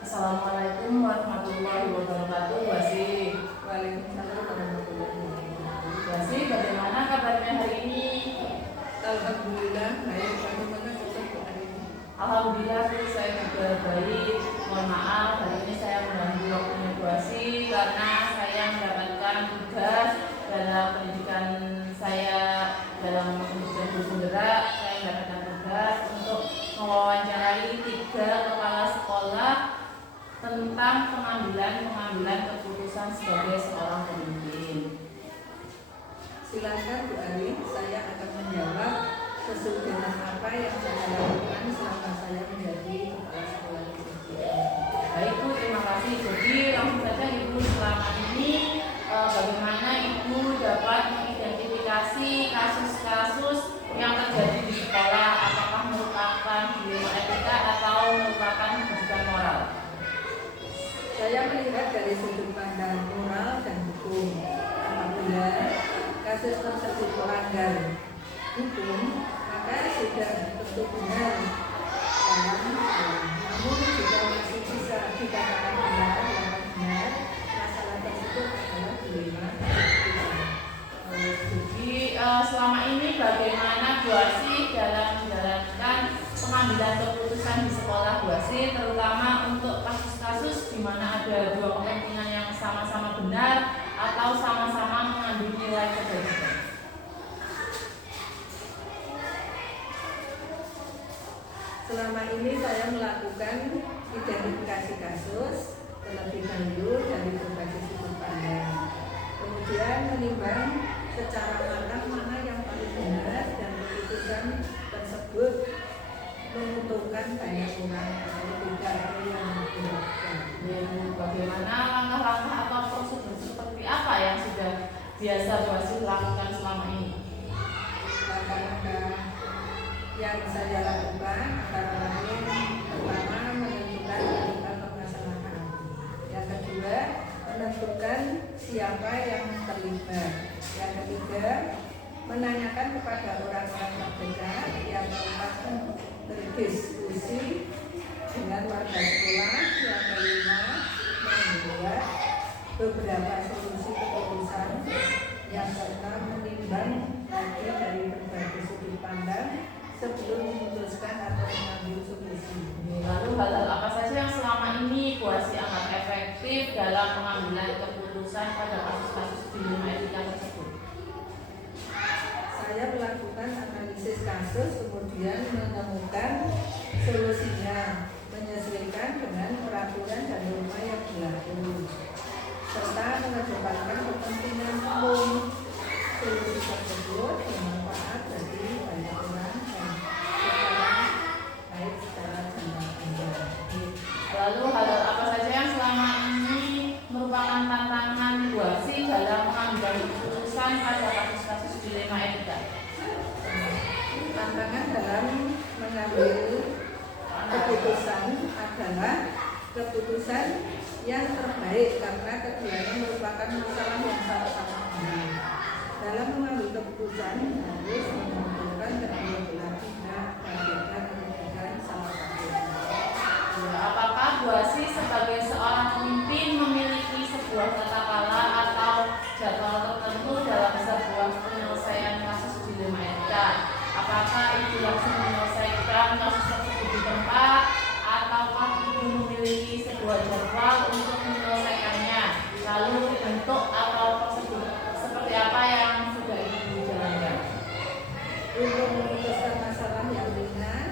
Assalamualaikum warahmatullahi wabarakatuh. Waalaikumsalam warahmatullahi wabarakatuh. Wasi, bagaimana kabarnya hari ini? Alhamdulillah baik. Bagaimana kabar hari ini? Alhamdulillah saya juga baik. Mohon maaf hari ini saya mengganggu waktunya Bu Wasi karena saya mendapatkan tugas dalam pendidikan saya dalam pendidikan guru penggerak. Saya mendapatkan tugas untuk mewawancarai 3 kepala sekolah tentang pengambilan keputusan sebagai seorang pemimpin. Silakan Bu Ari, saya akan menjawab sesuai dengan apa yang saya lakukan selama saya menjadi kepala sekolah di pendidikan. Baik Bu, terima kasih. Jadi langsung saja Ibu, selama ini bagaimana Ibu dapat mengidentifikasi kasus-kasus yang terjadi di sekolah, apakah merupakan dilema etika atau merupakan pendidikan moral? Saya melihat dari sudut pandang moral dan hukum. Apabila kasus tersebut melanggar hukum, maka sudah tentu benar. Namun jika masih bisa dikatakan benar, masalah tersebut adalah dilema. Jadi selama ini bagaimana Bu Wasi dalam menjalankan pengambilan keputusan di sekolah Bu Wasi, terutama untuk kasus-kasus di mana ada 2 kepentingan yang sama-sama benar atau sama-sama mengandung nilai kebaikan? Selama ini saya melakukan identifikasi kasus terlebih dahulu dari berbagai sudut pandang. Kemudian menimbang secara matang mana yang paling benar dan keputusan tersebut menguntungkan banyak orang atau tidak yang dilakukan. Bagaimana langkah-langkah atau prosedur seperti apa yang sudah biasa Bu Wasi lakukan selama ini? Langkah-langkah yang saya lakukan antara lain pertama menentukan penyebab permasalahan. Yang kedua menentukan siapa yang terlibat. Yang ketiga menanyakan kepada orang-orang terdekat yang dapat berdiskusi dengan warga sekolah. Yang kelima membuat beberapa solusi keputusan. Yang keenam menimbang lagi dari berbagai sudut pandang sebelum memutuskan atau mengambil solusi. Lalu hal-hal apa saja yang selama ini Bu Wasi anggap efektif dalam pengambilan keputusan pada kasus-kasus dilema etika tersebut? Saya melakukan analisis kasus, kemudian menemukan solusinya menyesuaikan dengan peraturan dan norma yang berlaku, serta mengedepankan kepentingan umum. Solusi tersebut bermanfaat bagi banyak orang dan secara jangka panjang. Lalu hal-hal apa saja yang selama ini merupakan tantangan Bu Wasi dalam mengambil keputusan pada kasus-kasus dilema etika? Tantangan dalam mengambil keputusan adalah keputusan yang terbaik karena keduanya merupakan masalah yang sama-sama benar. Dalam mengambil keputusan harus mengumpulkan kedua belah pihak dan kemudian salah satunya. Apakah Bu Wasi sebagai seorang pemimpin memiliki sebuah tata cara atau jadwal tertentu dalam sebuah penyelesaian kasus dilema etika? Apakah Ibu langsung menyelesaikan kasus tersebut di tempat, ataukah Ibu memiliki sebuah jadwal untuk menyelesaikannya? Lalu bentuk atau prosedur seperti apa yang sudah Ibu jalankan? Untuk memutuskan masalah yang ringan,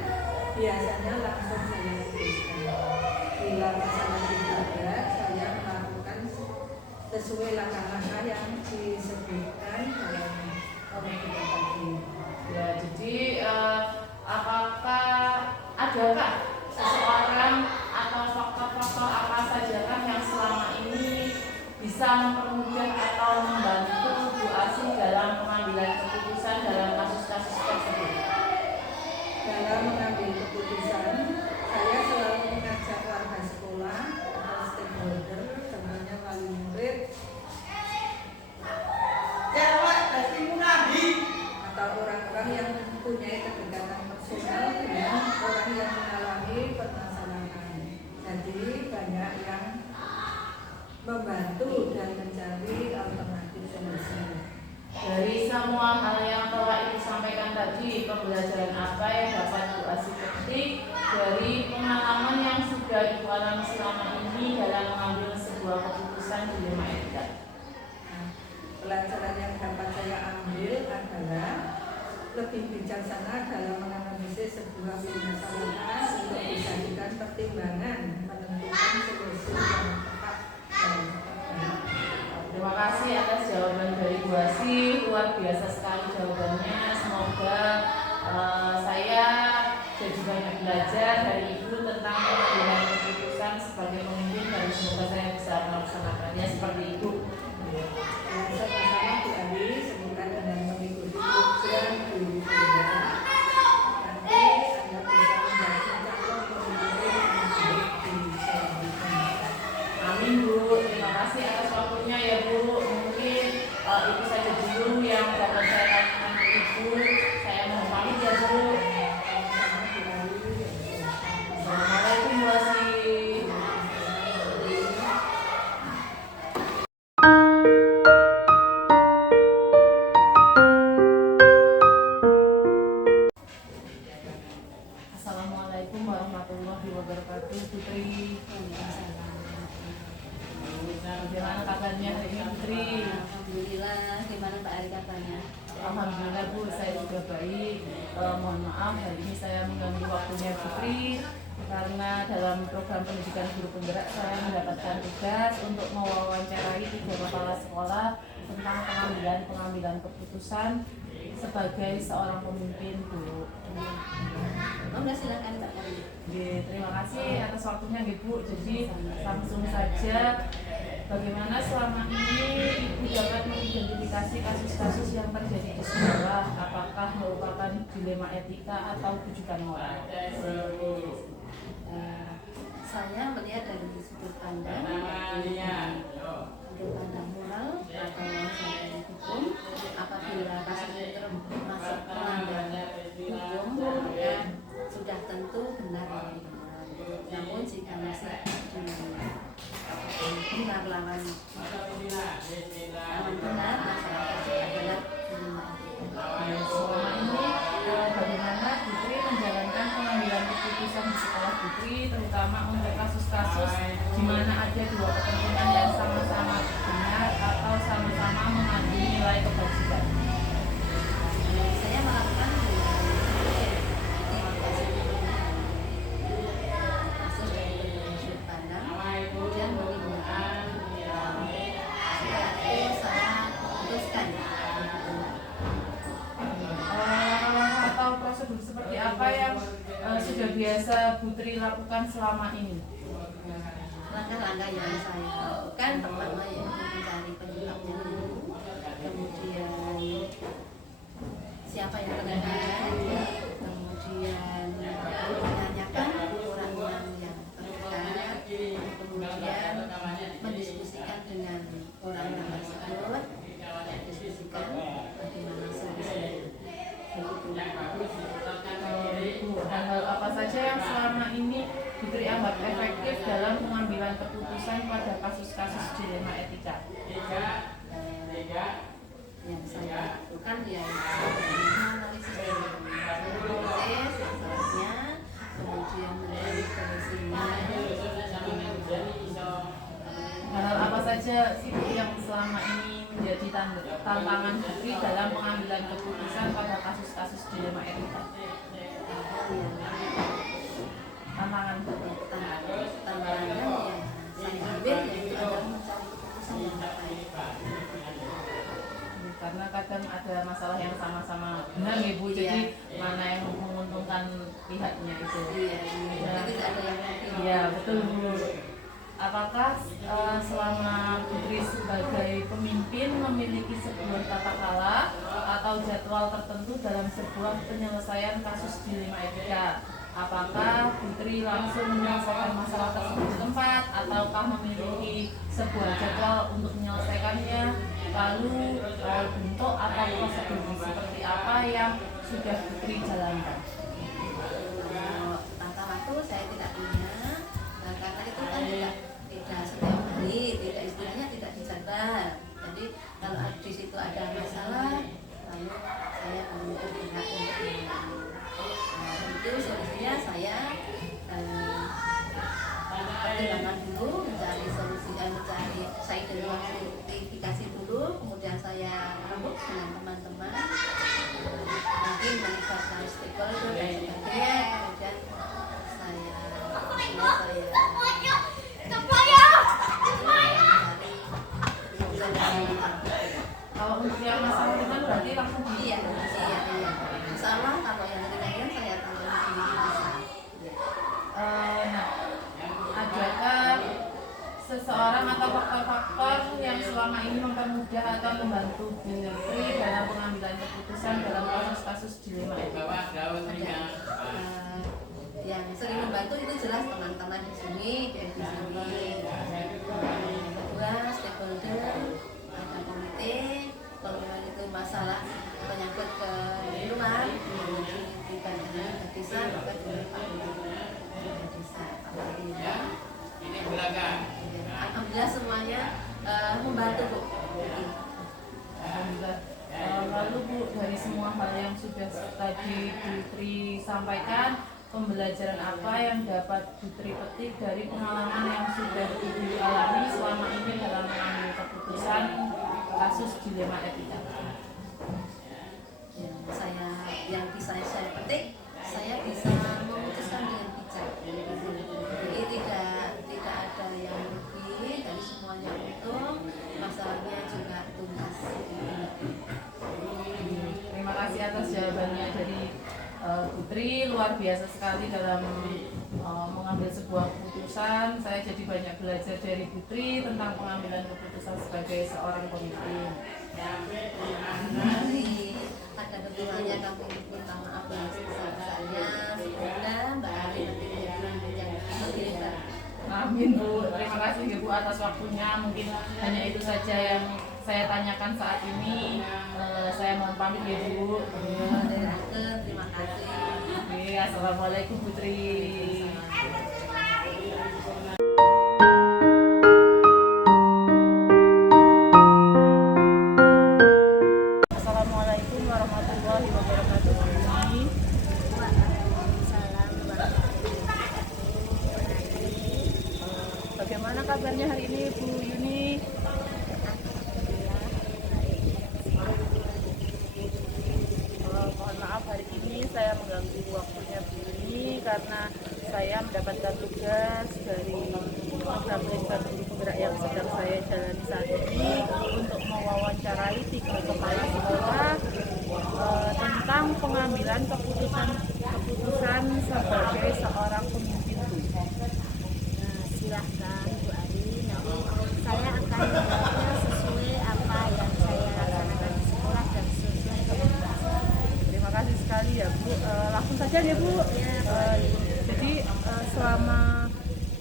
biasanya langsung saya putuskan. Bila masalah tidak berat, saya melakukan sesuai langkah-langkah yang disebutkan dalam komunikasi tadi. Ya, jadi adakah seseorang atau faktor-faktor apa saja kan yang selama ini bisa mempermudah atau membantu Bu Asih dalam pengambilan keputusan dalam kasus-kasus tersebut? Dalam mengambil keputusan, saya selalu mengajak warga sekolah atau stakeholder, contohnya wali murid, atau orang-orang yang mempunyai kedekatan personal dengan orang yang mengalami permasalahan. Jadi banyak yang membantu dan mencari alternatif solusi. Dari semua hal yang telah Ibu sampaikan tadi, pembelajaran apa yang dapat Bu Asih petik dari pengalaman yang sudah Ibu alami selama ini dalam mengambil sebuah keputusan di Dilema Etika? Pelajaran yang dapat saya ambil adalah lebih bijaksana dalam menganalisis sebuah permasalahan untuk dijadikan pertimbangan menentukan solusi yang tepat dan terbaik. Terima kasih atas jawaban dari Bu Asih, luar biasa sekali jawabannya. Semoga saya jadi banyak belajar dari Ibu tentang pengambilan keputusan sebagai pemimpin dan semoga saya bisa melaksanakannya seperti itu. Sama-sama Bu Ali, semoga dengan mengikuti program Guru Muda nanti Anda bisa menjadi calon pemimpin yang baik di selanjutnya. Amin Bu, terima kasih atas waktunya ya Bu. Mungkin itu saja dulu yang dapat saya tanyakan ke Ibu. Saya mohon pamit ya Bu. Sama-sama Bu Ali. Assalamualaikum Bu Asih. Assalamualaikum warahmatullahi wabarakatuh. Putri, bagaimana kabarnya hari ini Putri? Alhamdulillah, gimana Pak Ari kabarnya? Alhamdulillah Bu, saya juga baik. Mohon maaf hari ini saya mengganggu waktunya Putri karena dalam program pendidikan guru penggerak saya mendapatkan tugas untuk mewawancarai 3 kepala sekolah tentang pengambilan keputusan sebagai seorang pemimpin Bu. Enggak, silakan Pak Ari. Terima kasih atas waktunya Bu. Jadi langsung saja, bagaimana selama ini Ibu dapat mengidentifikasi kasus-kasus yang terjadi di sekolah? Apakah merupakan dilema etika atau rujukan moral? Saya melihat dari sudut pandang moral atau sampai hukum. Apabila kasus itu termasuk melanggar hukum, maka sudah tentu benar. Namun jika masih benar lawan benar, masalah tersebut adalah dilema etika. Selama ini bagaimana Putri menjalankan pengambilan keputusan di sekolah Putri, terutama untuk kasus-kasus di mana ada 2 kepentingan yang sama-sama benar atau sama-sama mengandung nilai kebajikan? Saya melakukan kasus dari berbagai sudut pandang, kemudian menimbulkan setelah itu saya putuskan. Atau prosedur seperti apa yang sudah biasa Putri lakukan selama ini? Langkah-langkah yang saya lakukan pertama ya mencari penyebabnya dulu, kemudian siapa yang terlibat, kemudian menanyakan orang-orang yang terdekat, kemudian mendiskusikan dengan orang-orang tersebut, diskusikan bagaimana solusinya. Hal apa saja yang selama ini Putri anggap efektif dalam pengambilan keputusan pada kasus-kasus dilema etika? Yang saya lakukan ya menganalisis proses yang salahnya, kemudian mencari solusinya. Hal apa saja sih yang selama ini menjadi tantangan Putri dalam pengambilan keputusan pada kasus-kasus dilema etika? Tantangan Tantangan yang saya ambil yaitu adalah mencari keputusan yang terbaik. karena kadang ada masalah yang sama-sama benar ya Bu, jadi pihaknya itu. Iya, Ya. tidak ada yang Iya betul Bu. Apakah selama Putri sebagai pemimpin memiliki sebuah tata krala atau jadwal tertentu dalam sebuah penyelesaian kasus dilema etika? Apakah Putri langsung menyelesaikan masalah tersebut di tempat ataukah memiliki sebuah jadwal untuk menyelesaikannya? Lalu bentuk atau prosedur seperti apa yang sudah Putri jalankan? tata waktu saya tidak punya, karena itu kan tidak setiap hari, tidak istilahnya tidak dijadwal. Jadi kalau di situ ada masalah, lalu saya bergerak untuk itu solusinya saya pertimbangkan dulu, mencari solusi, mencari saya identifikasi dulu, kemudian saya rembuk dengan teman-teman, mungkin melibatkan stakeholder dan sebagainya, kemudian Kalau untuk yang masalah ringan berarti langsung iya. Insya Allah kalau yang ringan saya tanggung sendiri bisa. Nah, adakah seseorang atau faktor-faktor yang selama ini mempermudah atau membantu Putri dalam pengambilan keputusan dalam kasus-kasus dilema etika? Yang sering membantu itu jelas teman-teman di sini, di sini. Yang kedua stakeholder, ada komite. Kalau memang itu masalah menyangkut ke luar, dibandingkan ke desa, maka dulu Pak desa. Alhamdulillah semuanya membantu Bu. Alhamdulillah. Lalu Bu, dari semua hal yang sudah tadi Putri sampaikan, pembelajaran apa yang dapat Putri petik dari pengalaman yang sudah Putri alami selama ini dalam mengambil keputusan kasus dilema etika? Yang bisa saya petik, saya bisa memutuskan dengan bijak. Jadi tidak ada yang rugi, dari semuanya untung, masalahnya juga tuntas. Terima kasih atas jawabannya dari Putri, luar biasa sekali dalam mengambil sebuah keputusan. Saya jadi banyak belajar dari Putri tentang pengambilan keputusan sebagai seorang pemimpin. Ada kekurangannya kami minta maaf yang sebesar-besarnya. Semoga Mbak Ari nanti yang lebih hebat. Amin Bu, terima kasih ya Bu atas waktunya. Mungkin hanya itu saja yang saya tanyakan saat ini. Saya mohon pamit ya Bu. Terima kasih. Assalamualaikum Putri. Assalamualaikum warahmatullahi wabarakatuh. Bagaimana kabarnya hari ini Bu Yuni? Mohon maaf hari ini saya mengganggu waktunya Bu Yuni karena saya mendapatkan tugas dari program Riset Guru Penggerak yang sedang saya jalani saat ini untuk mewawancarai 3 kepala sekolah tentang pengambilan keputusan sebagai seorang pemimpin Bu. Silahkan Bu Ari, nanti saya akan menjawabnya sesuai apa yang saya laksanakan di sekolah dan sesuai kebutuhan. Terima kasih sekali ya Bu. Langsung saja ya Bu. Jadi selama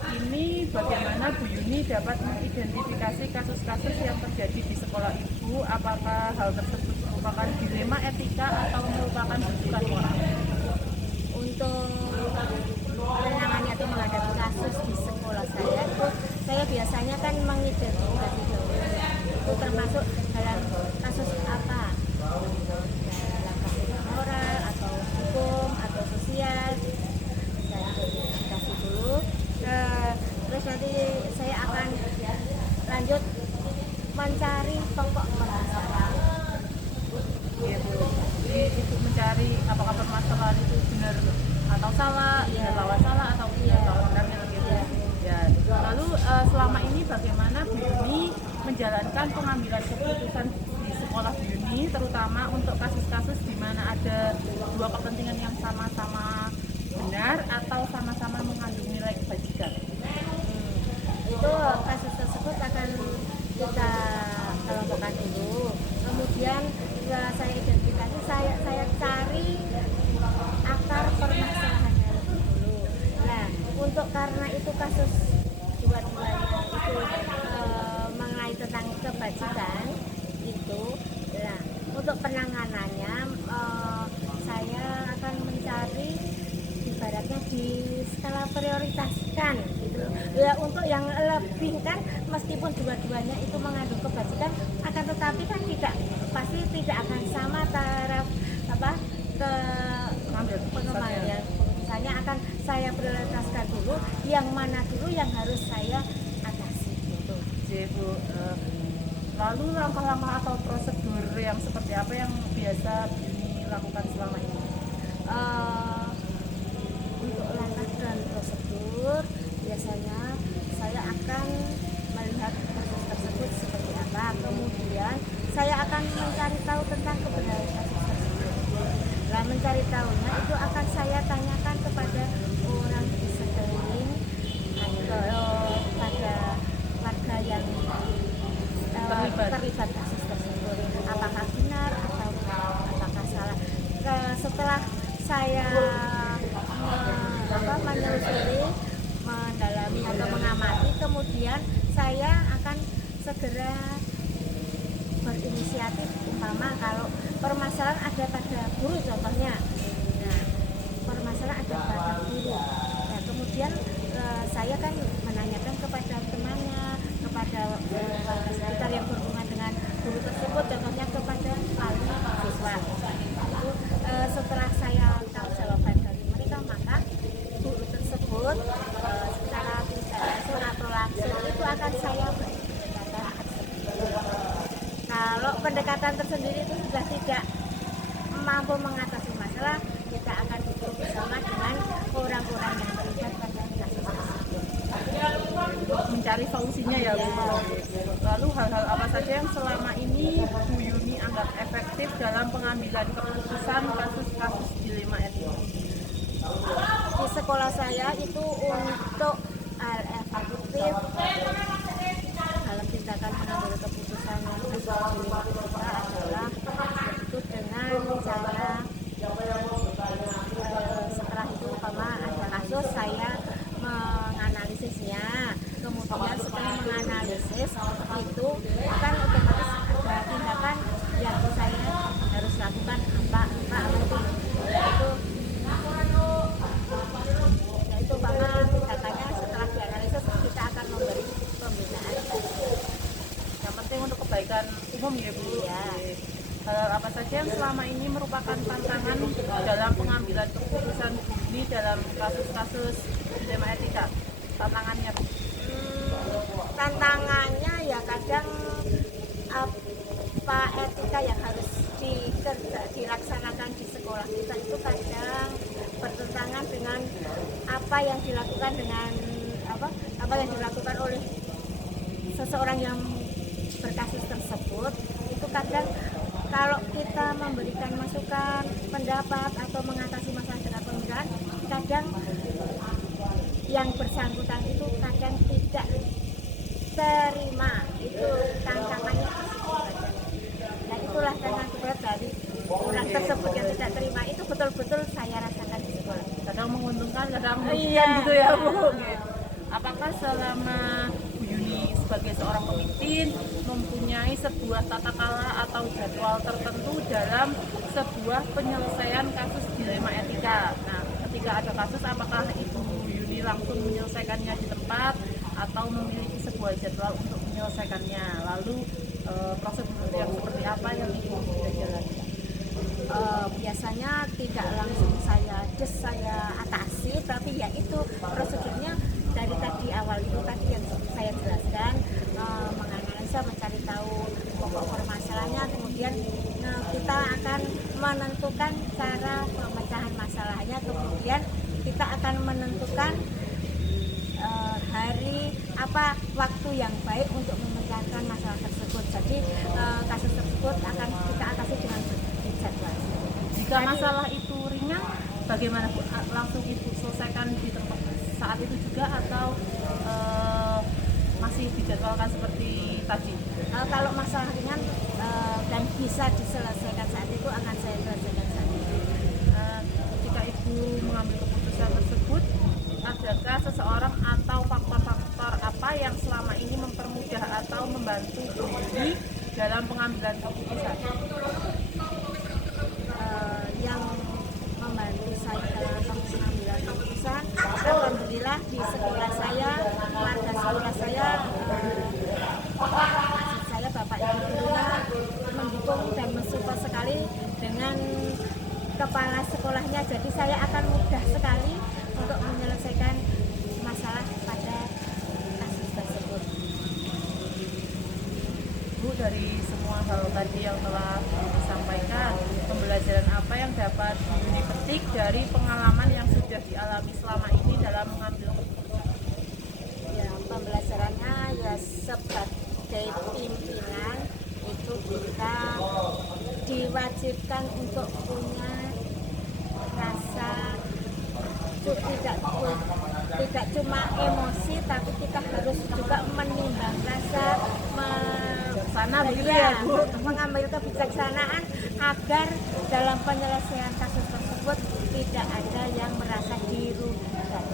ini bagaimana Bu Yuni dapat mengidentifikasi kasus-kasus yang terjadi di sekolah Ibu? Apakah hal tersebut merupakan dilema etika atau merupakan bukan moral? Untuk menangani atau menghadapi kasus di sekolah saya itu saya biasanya kan mengidentifikasi dulu itu termasuk dalam kasus apa, dalam kasus moral atau hukum atau sosial. Saya identifikasi dulu, terus nanti saya akan lanjut mencari pokok permasalahan. Iya Bu. Jadi itu mencari apakah permasalahan itu benar atau salah, benar lawan salah atau benar lawan benar gitu. Ya. Lalu selama ini bagaimana Bu Yuni menjalankan pengambilan keputusan di sekolah Bu Yuni, terutama untuk kasus-kasus di mana ada dua kepentingan yang sama-sama benar karena itu kasus dua-duanya itu mengenai tentang kebajikan itu. Nah, untuk penanganannya saya akan mencari ibaratnya di skala prioritaskan gitu. Ya untuk yang lebih kan meskipun dua-duanya itu mengandung kebajikan akan tetapi kan pasti tidak akan sama taraf ke pengembangan keputusannya akan saya prioritaskan dulu yang mana dulu yang harus saya atasi gitu. Jadi Bu, lalu langkah-langkah atau prosedur yang seperti apa yang biasa dilakukan selama ini? Untuk langkah dan prosedur biasanya saya akan melihat kasus tersebut seperti apa, kemudian saya akan mencari tahu tentang kebenaran kasus tersebut. Nah, mencari tahunya itu akan saya tanyakan kepada orang di sekeliling atau pada warga yang terlibat kasus tersebut, apakah benar atau apakah salah. Setelah saya menelusuri, mendalami atau mengamati, kemudian saya akan segera berinisiatif, umpama kalau permasalahan ada pada guru contohnya. Nah, permasalahan ada pada guru. Nah, kemudian saya kan menanyakan kepada temannya, kepada warga sekitar yang berhubungan dengan guru tersebut, contohnya kepada wali siswa. Itu setelah saya tahu jawaban dari mereka, maka guru tersebut secara tidak langsung atau langsung itu akan saya beri pendekatan tersendiri. Kalau pendekatan tersendiri itu sudah tidak mampu mengatasi masalah, kita akan duduk bersama dengan orang-orang yang terlibat pada kasus tersebut. Mencari solusinya ya Bu. Lalu hal-hal apa saja yang selama ini Bu Yuni anggap efektif dalam pengambilan keputusan kasus-kasus dilema etika? Di sekolah saya itu untuk hal efektif dalam tindakan mengambil keputusan yang sesuai dilema etika adalah itu dengan cara setelah itu umpama ada kasus saya menganalisisnya, kemudian setelah menganalisis itu kan otomatis ada tindakan yang saya harus lakukan apa itu umpama tindakannya setelah dianalisis kita akan memberi pembinaan. Yang penting untuk kebaikan umum ya Bu. Iya. Hal apa saja yang selama ini merupakan tantangan dalam pengambilan keputusan ini dalam kasus-kasus dilema etika? Tantangannya Bu? Tantangannya ya kadang apa etika yang harus dilaksanakan di sekolah kita itu kadang bertentangan dengan apa yang dilakukan oleh seseorang yang berkasus tersebut. Itu kadang kalau kita memberikan masukan, pendapat atau mengatasi masalah dengan pembinaan, kadang yang bersangkutan itu kadang tidak terima. Itu tantangannya di situ kadang. Nah, itulah tantangan berat dari orang tersebut yang tidak terima, itu betul-betul saya rasakan di sekolah. Kadang menguntungkan, kadang merugikan Iya, gitu ya Bu. Apakah selama Bu Yuni sebagai seorang pemimpin mempunyai sebuah tata kala atau jadwal tertentu dalam sebuah penyelesaian kasus dilema etika? Nah, ketika ada kasus, apakah Ibu Yuni langsung menyelesaikannya di tempat atau memiliki sebuah jadwal untuk menyelesaikannya? Lalu prosedur yang seperti apa yang Ibu sudah jalankan? Biasanya tidak langsung saya atasi, tapi ya itu prosedurnya dari tadi awal itu tadi yang saya jelaskan, menganalisa, mencari tahu pokok permasalahannya, kemudian kita akan menentukan cara pemecahan masalahnya, kemudian kita akan menentukan waktu yang baik untuk memecahkan masalah tersebut. Jadi kasus tersebut akan kita atasi dengan jadwal. Jika masalah itu ringan, bagaimana Bu? Langsung Ibu selesaikan di tempat saat itu juga atau masih dijadwalkan seperti tadi? Kalau masalah ringan dan bisa diselesaikan saat itu akan saya selesaikan saat itu. Ketika Ibu mengambil keputusan tersebut, adakah seseorang dalam pengambilan keputusan? Yang membantu saya dalam pengambilan keputusan, alhamdulillah di sekolah saya, warga sekolah saya, saya Bapak Ibu gurunya mendukung dan mensupport sekali dengan kepala sekolahnya, jadi saya akan mudah sekali untuk menyelesaikan masalah pada kasus tersebut. Bu, dari semua hal tadi yang telah disampaikan, pembelajaran apa yang dapat Bu Yuni petik dari pengalaman yang sudah dialami selama ini dalam mengambil keputusan? Ya, pembelajarannya ya sebagai pimpinan itu kita diwajibkan untuk punya rasa tidak cuma emosi, tapi kita harus juga menimbang rasa, mengambil kebijaksanaan agar dalam penyelesaian kasus tersebut tidak ada yang merasa dirugikan.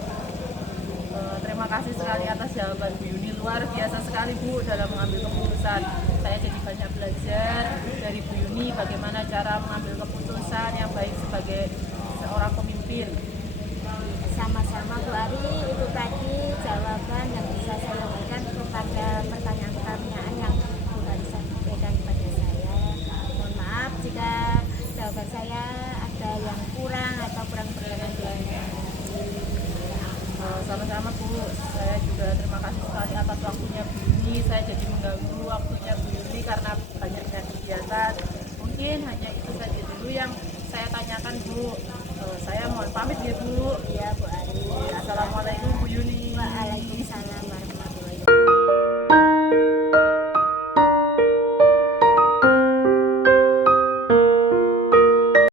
Terima kasih sekali atas jawaban Bu Yuni, luar biasa sekali Bu dalam mengambil keputusan. Saya jadi banyak belajar dari Bu Yuni bagaimana cara mengambil keputusan yang baik sebagai seorang pemimpin. Sama-sama Bu Ari, itu tadi jawaban yang bisa saya berikan kepada pertanyaan-pertanyaan yang Bu Ari sampaikan kepada saya. Mohon maaf jika jawaban saya ada yang kurang atau kurang berkenan. Sama-sama Bu, saya juga terima kasih sekali atas waktunya Bu Yuni. Saya jadi mengganggu waktunya Bu Yuni karena banyaknya kegiatan. Mungkin hanya